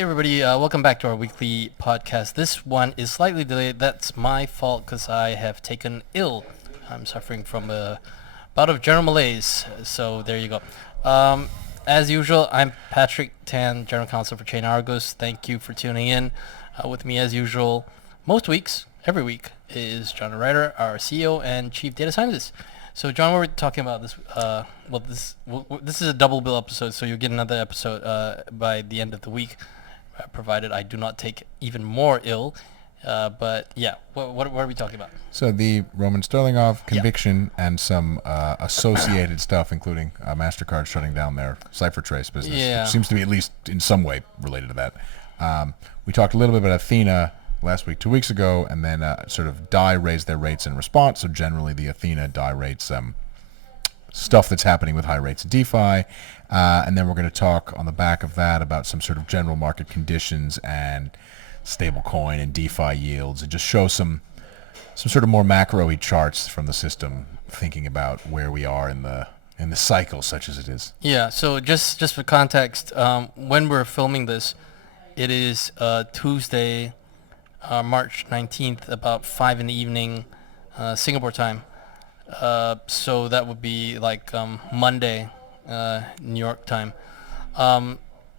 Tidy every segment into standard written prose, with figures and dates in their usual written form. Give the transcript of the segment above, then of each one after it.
Hey everybody, welcome back to our weekly podcast. This one is slightly delayed. That's my fault because I have taken ill. I'm suffering from a bout of general malaise, so there you go. As usual, I'm Patrick Tan, General Counsel for ChatArgos. Thank you for tuning in. With me as usual, most weeks, every week, is Jonathan Reiter, our CEO and Chief Data Scientist. So John, what we're talking about this is a double bill episode, so you'll get another episode by the end of the week, provided I do not take even more ill. But yeah, what are we talking about? So the Roman Sterlingov conviction and some associated stuff, including MasterCard shutting down their CipherTrace business, which seems to be at least in some way related to that. We talked a little bit about Athena last week, 2 weeks ago, and then sort of DAI raised their rates in response. So generally the Athena DAI rates stuff that's happening with high rates of DeFi. And then we're going to talk on the back of that about some sort of general market conditions and stablecoin and DeFi yields, and just show some sort of more macro-y charts from the system, thinking about where we are in the cycle, such as it is. Yeah, so just for context, when we're filming this, it is Tuesday, March 19th, about 5 in the evening, Singapore time. So that would be like Monday, New York time.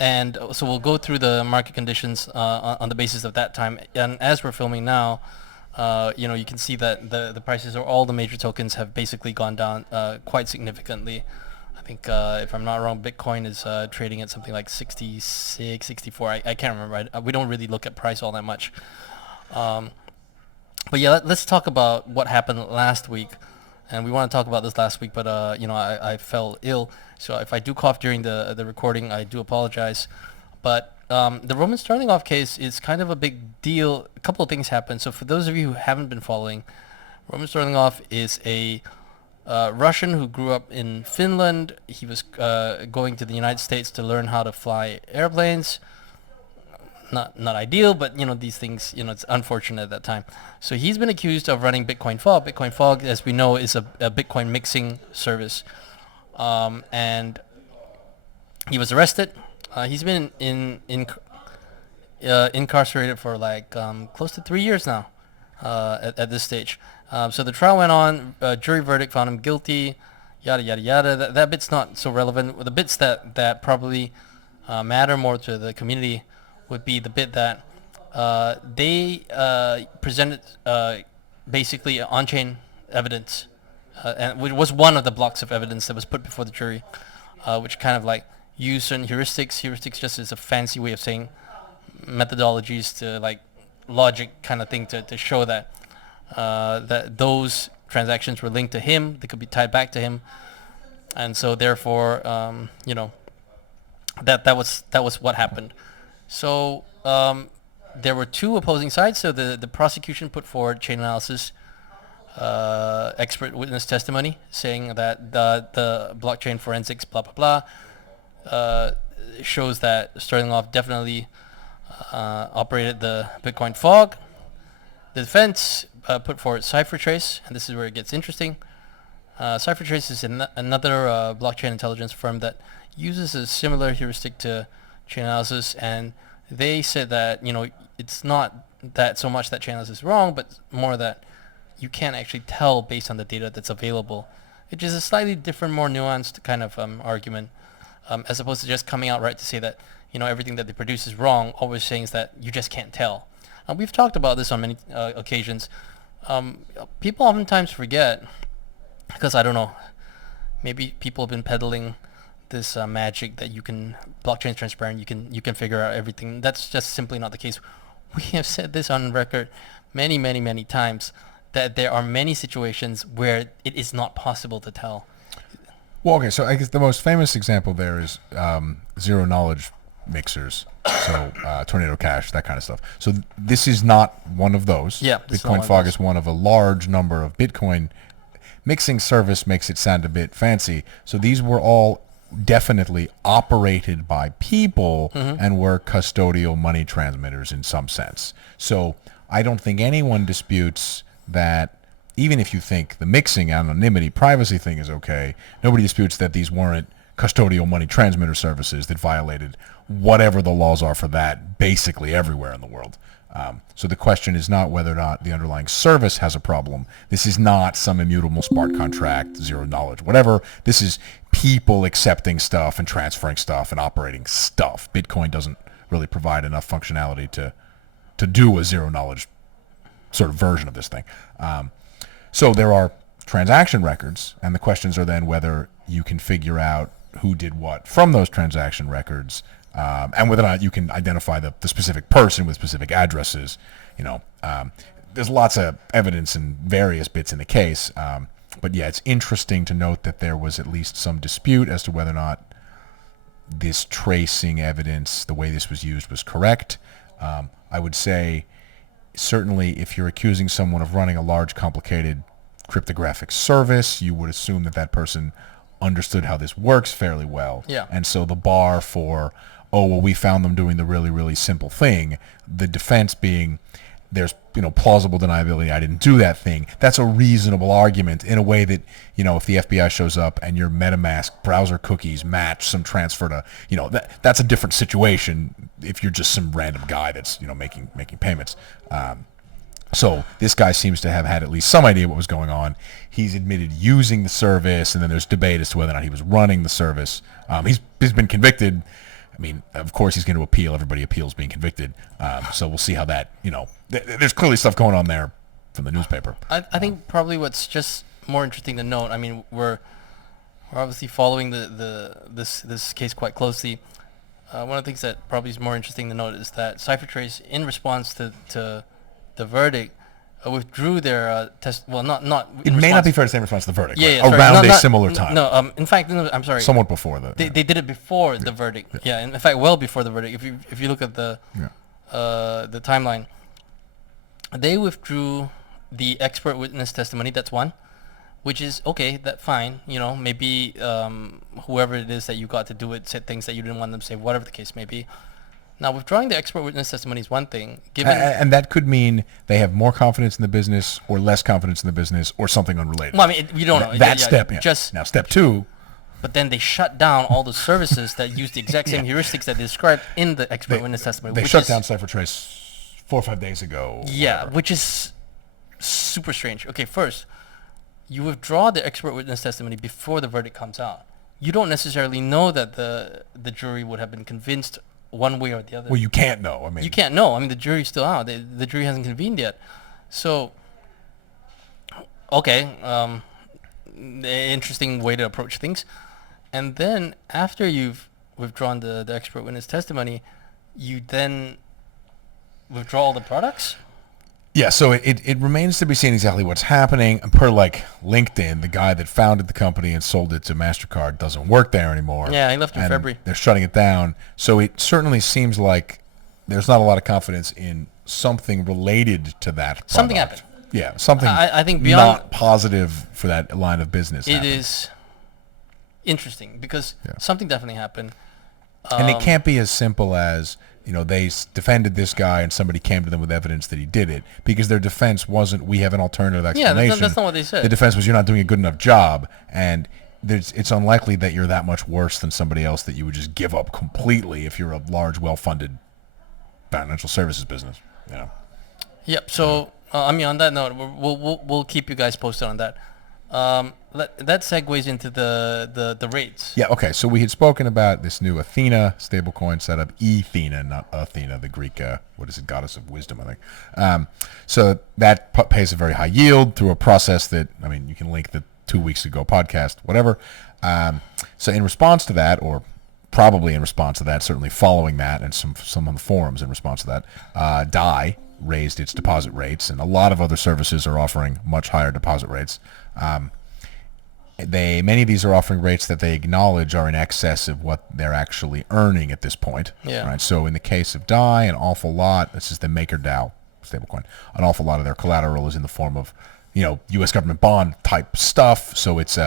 And so we'll go through the market conditions on the basis of that time. And as we're filming now, you can see that the prices of all the major tokens have basically gone down quite significantly. I think, if I'm not wrong, Bitcoin is trading at something like 66, 64. I can't remember. We don't really look at price all that much. But yeah, let's talk about what happened last week. And we want to talk about this last week, but I fell ill, so if I do cough during the recording, I do apologize. But the Roman Sterlingov case is kind of a big deal. A couple of things happened. So for those of you who haven't been following, Roman Sterlingov is a Russian who grew up in Finland. He was going to the United States to learn how to fly airplanes. Not ideal, but these things, it's unfortunate at that time. So he's been accused of running Bitcoin Fog. Bitcoin Fog, as we know, is a Bitcoin mixing service, and he was arrested. He's been incarcerated for like close to 3 years now at this stage. So the trial went on. Jury verdict found him guilty. Yada yada yada. That bit's not so relevant. The bits that probably matter more to the community would be the bit that they presented basically on-chain evidence, and it was one of the blocks of evidence that was put before the jury, which kind of like used certain heuristics. Heuristics just is a fancy way of saying methodologies to like logic kind of thing to show that that those transactions were linked to him. They could be tied back to him, and so therefore, that was what happened. So there were two opposing sides. So the prosecution put forward chain analysis expert witness testimony saying that the blockchain forensics blah blah blah shows that Sterlingov definitely operated the Bitcoin Fog. The defense put forward CipherTrace, and this is where it gets interesting. CipherTrace is another blockchain intelligence firm that uses a similar heuristic to chain analysis, and they said that it's not that so much that chain analysis is wrong, but more that you can't actually tell based on the data that's available, which is a slightly different, more nuanced kind of argument, as opposed to just coming out right to say that everything that they produce is wrong. All we're saying is that you just can't tell. We've talked about this on many occasions. People oftentimes forget, because I don't know, maybe people have been peddling this magic that blockchain is transparent, you can figure out everything. That's just simply not the case. We have said this on record many times, that there are many situations where it is not possible to tell. Well, okay, so I guess the most famous example there is zero knowledge mixers, so Tornado Cash, that kind of stuff. So this is not one of those. Yeah, Bitcoin Fog is one of a large number of Bitcoin mixing service, makes it sound a bit fancy. So these were all definitely operated by people and were custodial money transmitters in some sense. So I don't think anyone disputes that, even if you think the mixing, anonymity, privacy thing is okay, nobody disputes that these weren't custodial money transmitter services that violated whatever the laws are for that basically everywhere in the world. So the question is not whether or not the underlying service has a problem. This is not some immutable smart contract, zero knowledge, whatever. This is people accepting stuff and transferring stuff and operating stuff. Bitcoin doesn't really provide enough functionality to do a zero knowledge sort of version of this thing. So there are transaction records, and the questions are then whether you can figure out who did what from those transaction records, and whether or not you can identify the specific person with specific addresses. There's lots of evidence in various bits in the case, but yeah, it's interesting to note that there was at least some dispute as to whether or not this tracing evidence, the way this was used, was correct. I would say certainly if you're accusing someone of running a large, complicated cryptographic service, you would assume that that person understood how this works fairly well. Yeah. And so the bar for, we found them doing the really, really simple thing, the defense being there's plausible deniability, I didn't do that thing. That's a reasonable argument in a way that, if the FBI shows up and your MetaMask browser cookies match some transfer to, that's a different situation if you're just some random guy that's, making payments. So this guy seems to have had at least some idea what was going on. He's admitted using the service, and then there's debate as to whether or not he was running the service. He's been convicted. I mean, of course he's going to appeal. Everybody appeals being convicted. So we'll see how that, there's clearly stuff going on there from the newspaper. I think probably what's just more interesting to note, I mean, we're obviously following this case quite closely. One of the things that probably is more interesting to note is that CipherTrace, in response to the verdict, withdrew their test. Well, not. It may not be fair to say in response to the verdict. Yeah, right? Around a similar time. No, in fact, no, I'm sorry. Somewhat before that. They did it before the verdict. Yeah, in fact, well before the verdict. If you look at the timeline, they withdrew the expert witness testimony. That's one, which is okay. That fine. Maybe whoever it is that you got to do it said things that you didn't want them to say. Whatever the case may be. Now, withdrawing the expert witness testimony is one thing. And that could mean they have more confidence in the business or less confidence in the business or something unrelated. Well, I mean, you don't know. That step, yeah. Now, step two. But then they shut down all the services that use the exact same heuristics that they described in the expert witness testimony. They shut down CipherTrace 4 or 5 days ago. Yeah, which is super strange. Okay, first, you withdraw the expert witness testimony before the verdict comes out. You don't necessarily know that the jury would have been convinced one way or the other. Well, you can't know. I mean, you can't know. I mean, the jury's still out. The jury hasn't convened yet. So, okay, interesting way to approach things. And then after you've withdrawn the expert witness testimony, you then withdraw all the products? Yeah, so it remains to be seen exactly what's happening. Per LinkedIn, the guy that founded the company and sold it to MasterCard doesn't work there anymore. Yeah, he left in February. They're shutting it down. So it certainly seems like there's not a lot of confidence in something related to that product. Something happened. Yeah, something I think beyond not positive for that line of business. It is interesting because something definitely happened. And it can't be as simple as, they defended this guy and somebody came to them with evidence that he did it, because their defense wasn't, we have an alternative explanation. Yeah, that's not what they said. The defense was, you're not doing a good enough job, and it's unlikely that you're that much worse than somebody else that you would just give up completely if you're a large, well-funded financial services business. Yep. So, on that note, we'll keep you guys posted on that. That segues into the rates. Yeah, okay. So we had spoken about this new Athena stablecoin setup, Athena, not Athena, the Greek, goddess of wisdom, I think. So that pays a very high yield through a process that, you can link the 2 weeks ago podcast, whatever. So in response to that, or probably in response to that, certainly following that, and some on the forums in response to that, DAI raised its deposit rates, and a lot of other services are offering much higher deposit rates. Many of these are offering rates that they acknowledge are in excess of what they're actually earning at this point. Yeah. Right. So in the case of DAI, an awful lot. This is the MakerDAO stablecoin. An awful lot of their collateral is in the form of, U.S. government bond type stuff. So it's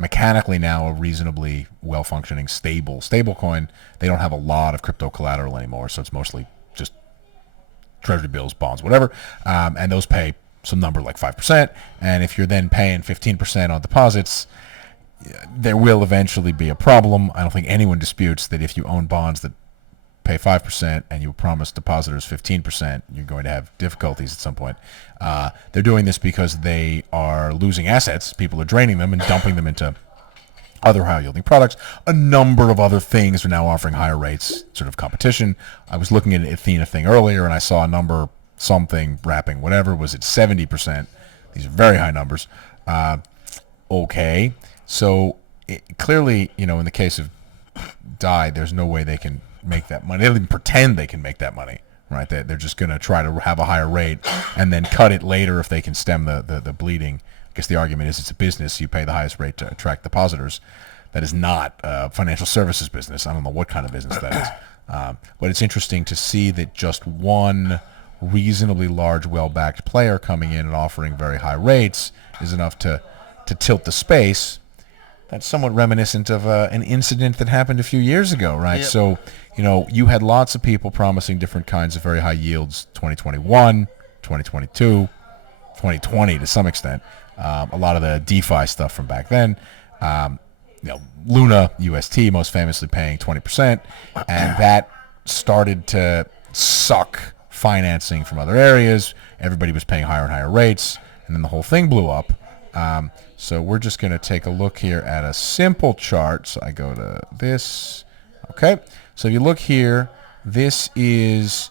mechanically now a reasonably well-functioning stable stablecoin. They don't have a lot of crypto collateral anymore, so it's mostly just treasury bills, bonds, whatever, and those pay some number like 5%. And if you're then paying 15% on deposits, there will eventually be a problem. I don't think anyone disputes that if you own bonds that pay 5% and you promise depositors 15%, you're going to have difficulties at some point. They're doing this because they are losing assets. People are draining them and dumping them into other high-yielding products. A number of other things are now offering higher rates, sort of competition. I was looking at an Athena thing earlier, and I saw a number, something, wrapping, whatever, was at 70%. These are very high numbers. Okay. So clearly, in the case of DAI, there's no way they can make that money. They don't even pretend they can make that money, right? They're just going to try to have a higher rate and then cut it later if they can stem the bleeding. I guess the argument is it's a business. You pay the highest rate to attract depositors. That is not a financial services business. I don't know what kind of business that is. But it's interesting to see that just one reasonably large, well-backed player coming in and offering very high rates is enough to tilt the space. That's somewhat reminiscent of an incident that happened a few years ago, right? Yep. So, you had lots of people promising different kinds of very high yields, 2021, 2022, 2020 to some extent. A lot of the DeFi stuff from back then. Luna, UST, most famously paying 20%, and that started to suck financing from other areas. Everybody was paying higher and higher rates, and then the whole thing blew up. So we're just going to take a look here at a simple chart. So I go to this. Okay. So if you look here, this is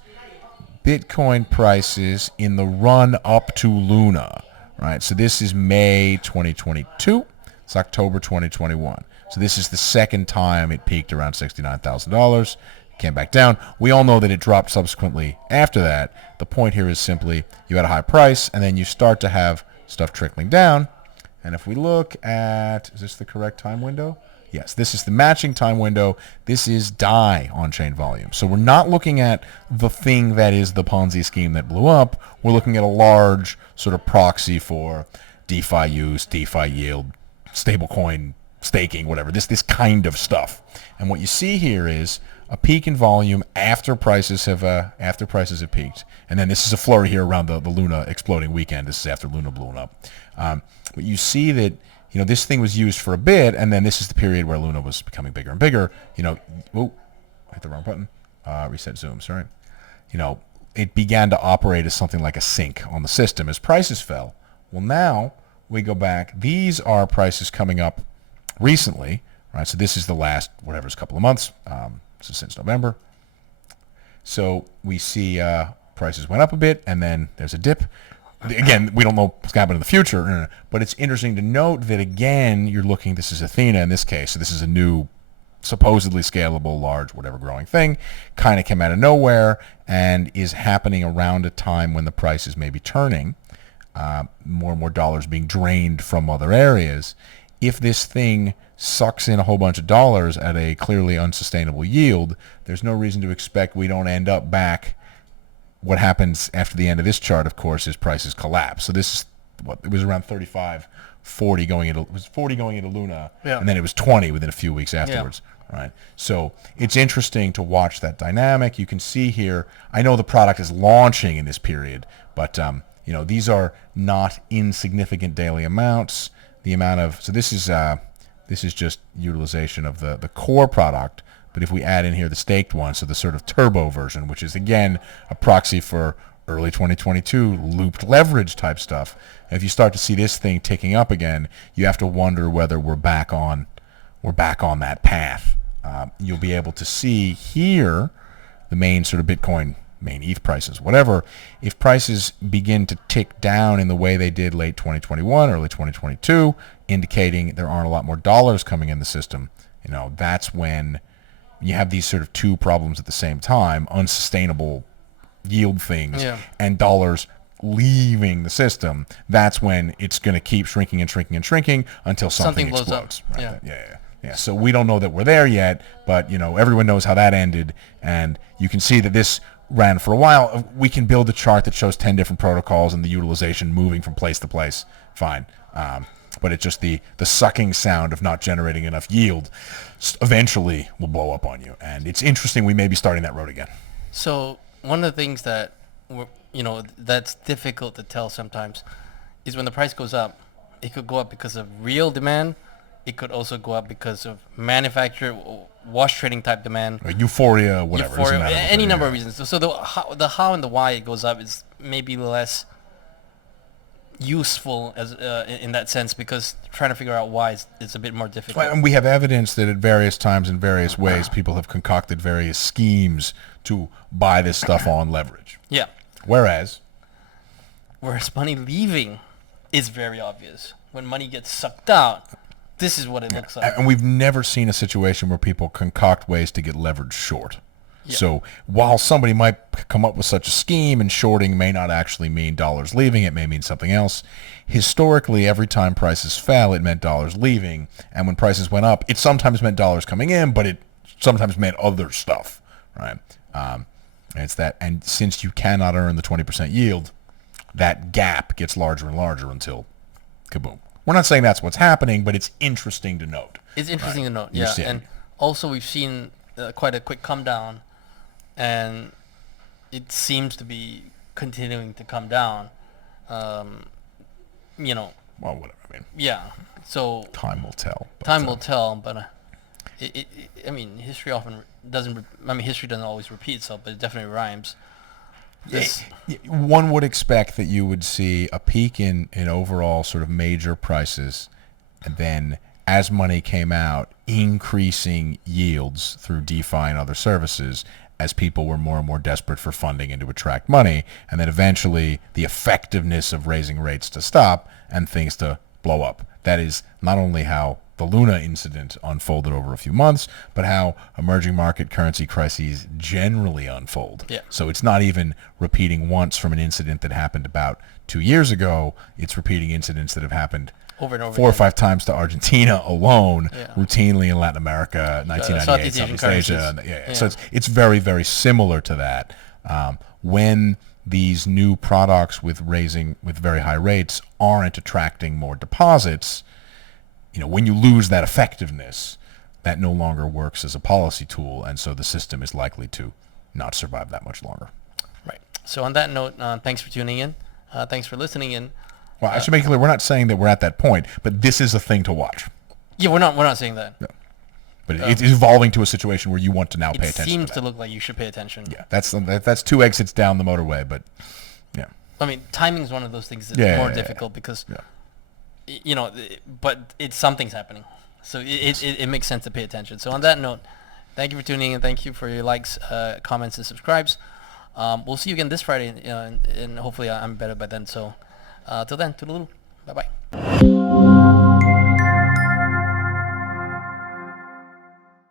Bitcoin prices in the run up to Luna, right? So this is May 2022. It's October 2021. So this is the second time it peaked around $69,000. Came back down. We all know that it dropped subsequently after that. The point here is simply you had a high price, and then you start to have stuff trickling down. And if we look at, is this the correct time window? Yes, this is the matching time window. This is DAI on-chain volume. So we're not looking at the thing that is the Ponzi scheme that blew up. We're looking at a large sort of proxy for DeFi use, DeFi yield, stablecoin staking, whatever, this kind of stuff. And what you see here is a peak in volume after prices have peaked. And then this is a flurry here around the Luna exploding weekend. This is after Luna blew up. But you see that, this thing was used for a bit, and then this is the period where Luna was becoming bigger and bigger. Oh, I hit the wrong button. Reset zoom, sorry. It began to operate as something like a sink on the system as prices fell. Well, now we go back. These are prices coming up recently, right? So this is the last, whatever's couple of months. So since November. So we see prices went up a bit, and then there's a dip. Again, we don't know what's going to happen in the future, but it's interesting to note that, again, you're looking, this is Athena in this case, so this is a new, supposedly scalable, large, whatever growing thing, kind of came out of nowhere and is happening around a time when the price is maybe turning, more and more dollars being drained from other areas. If this thing sucks in a whole bunch of dollars at a clearly unsustainable yield, there's no reason to expect we don't end up back. What happens after the end of this chart, of course, is prices collapse. So this is it was around 35, 40 going into Luna, and then it was 20 within a few weeks afterwards, right? So it's interesting to watch that dynamic. You can see here, I know the product is launching in this period, but these are not insignificant daily amounts. The amount of this is just utilization of the core product. But if we add in here the staked one, so the sort of turbo version, which is, again, a proxy for early 2022 looped leverage type stuff, and if you start to see this thing ticking up again, you have to wonder whether we're back on that path. You'll be able to see here the main sort of Bitcoin, main ETH prices, whatever. If prices begin to tick down in the way they did late 2021, early 2022, indicating there aren't a lot more dollars coming in the system, that's when you have these sort of two problems at the same time, unsustainable yield things and dollars leaving the system. That's when it's going to keep shrinking and shrinking and shrinking until something blows explodes. Up. Right? Yeah. So we don't know that we're there yet, but everyone knows how that ended, and you can see that this ran for a while. We can build a chart that shows 10 different protocols and the utilization moving from place to place. Fine. But it's just the sucking sound of not generating enough yield eventually will blow up on you. And it's interesting we may be starting that road again. So one of the things that, that's difficult to tell sometimes is when the price goes up, it could go up because of real demand it could also go up because of manufacturer wash trading type demand, euphoria, whatever. Any number of reasons. So the how and the why it goes up is maybe less useful as in that sense, because trying to figure out why is a bit more difficult. And we have evidence that at various times in various ways people have concocted various schemes to buy this stuff on leverage. Yeah. Whereas money leaving is very obvious. When money gets sucked out, this is what it looks like. And we've never seen a situation where people concoct ways to get leverage short. Yeah. So while somebody might come up with such a scheme, and shorting may not actually mean dollars leaving, it may mean something else. Historically, every time prices fell, it meant dollars leaving. And when prices went up, it sometimes meant dollars coming in, but it sometimes meant other stuff, right? And it's that. And since you cannot earn the 20% yield, that gap gets larger and larger until kaboom. We're not saying that's what's happening, but it's interesting to note. It's interesting to note, yeah. And also we've seen quite a quick come down, and it seems to be continuing to come down. Well, whatever. I mean, yeah. So time will tell. Time will tell, but I mean, history often doesn't. History doesn't always repeat itself, but it definitely rhymes. One would expect that you would see a peak in overall sort of major prices, and then as money came out, increasing yields through DeFi and other services as people were more and more desperate for funding and to attract money, and then eventually the effectiveness of raising rates to stop and things to blow up. That is not only how the Luna incident unfolded over a few months, but how emerging market currency crises generally unfold. Yeah. So it's not even repeating once from an incident that happened about 2 years ago. It's repeating incidents that have happened over and over 4 or 5 times to Argentina alone, yeah. routinely in Latin America, 1998, Southeast Asia. Yeah. So it's very, very similar to that. When these new products with very high rates aren't attracting more deposits, when you lose that effectiveness, that no longer works as a policy tool, and so the system is likely to not survive that much longer. Right. So on that note, thanks for tuning in. Thanks for listening in. Well, I should make it clear, we're not saying that we're at that point, but this is a thing to watch. Yeah, we're not saying that. No. But it's evolving to a situation where you want to now pay attention. It seems to look like you should pay attention. Yeah, that's 2 exits down the motorway, but yeah. Timing is one of those things that's more difficult because, but something's happening. So it makes sense to pay attention. So on that note, thank you for tuning in. Thank you for your likes, comments, and subscribes. We'll see you again this Friday, and hopefully I'm better by then. So till then, toodaloo. Bye-bye.